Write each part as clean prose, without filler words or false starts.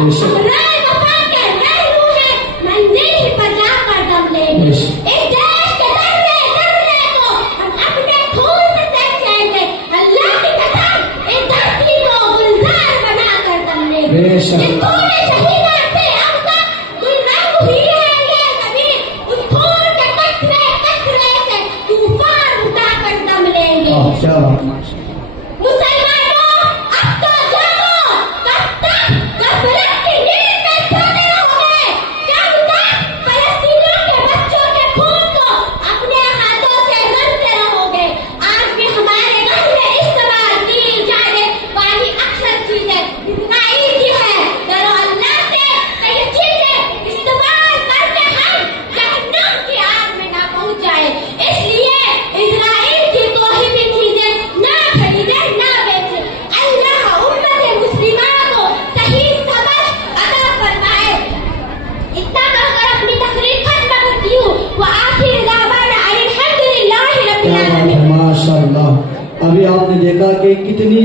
बेशक। हम राह वफा के रहलू हैं, मंजिल ही पर जाकर दम लेंगे। इस देश के दर्रे दर्रे को हम अपने खून से सींचेंगे। अल्लाह की कसम इस धरती को गुलजार बनाकर दम लेंगे। बेशक। जिस खून शहीदा से अब तक गुलरंग हुई है ये ज़मीन, उस खून के कतरे कतरे से तूफान उठाकर दम लेंगे। क्या बात। मुसलमानों, अब तो जागो। कब तक गफलत की नींद में सोते रहोगे? कब तक फलस्तीनियों के बच्चों के खून को अपने हाथों से रंगते रहोगे? आज भी हमारे घर में इस्तेमाल की जाने वाली अक्सर चीजें इस्माइल की है। डरो अल्लाह से कि ये चीजें इस्तेमाल करके हम जहन्नम की आग में ना पहुंच जाए। इसलिए इजराइल की कोई भी चीजें ना खरीदे ना बेचे। अल्लाह उम्मत मुस्लिमा को सही समझ अता फरमाए। इतना कहकर अपनी तकरीर खत्म करती हूँ। व आखिर दावाना अल्हम्दुलिल्लाहि रब्बिल क्या बात आलमीन। है, माशाअल्लाह। अभी आपने देखा कि कितनी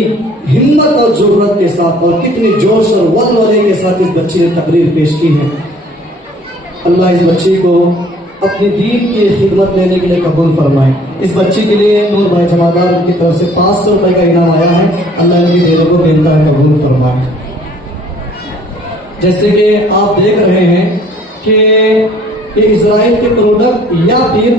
हिम्मत और जरूरत के साथ और कितनी जोश और वलवले के साथ इस बच्ची ने तकरीर पेश की है। अल्लाह इस बच्ची को अपनी दीन की खिदमत लेने के लिए कबूल फरमाए। इस बच्ची के लिए नूर भाई जमादार की तरफ से 500 रुपए का इनाम आया है। अल्लाह इनकी देरों को बेहतर कबूल फरमाए। जैसे कि आप देख रहे हैं कि ये इजराइल के प्रोडक्ट या फिर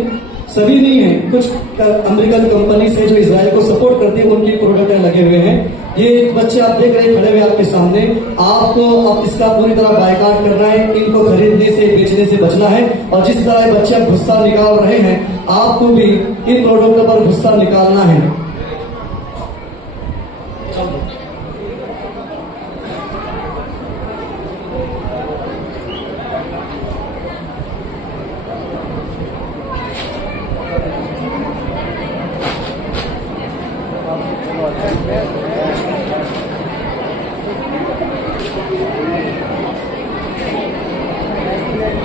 सभी नहीं है, कुछ अमेरिकन कंपनी से जो इजराइल को सपोर्ट करती है उनके प्रोडक्ट लगे हुए हैं। ये बच्चे आप देख रहे हैं खड़े हुए आपके सामने। आपको अब इसका पूरी तरह बायकॉट करना है, इनको खरीदने से बेचने से बचना है। और जिस तरह ये बच्चे गुस्सा निकाल रहे हैं, आपको भी इन प्रोडक्टों पर गुस्सा निकालना है।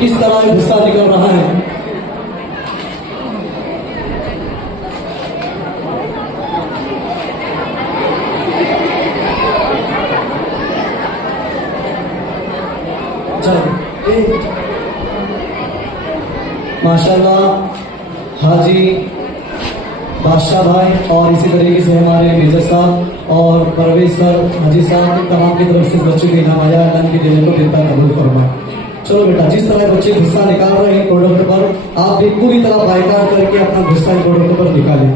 किस तरह गुस्सा निकल रहा है। माशाल्लाह हाजी बादशाह भाई और इसी तरीके से हमारे मिर्जा साहब और परवेज सर, हाजी साहब तमाम की तरफ से बच्चों के इनाम आया। अल्लाह की देने को बेहतर कबूल फरमाए। चलो बेटा, जिस तरह बच्चे गुस्सा निकाल रहे हैं प्रोडक्ट पर, आप भी पूरी तरह बायकॉट करके अपना गुस्सा प्रोडक्ट पर निकालें।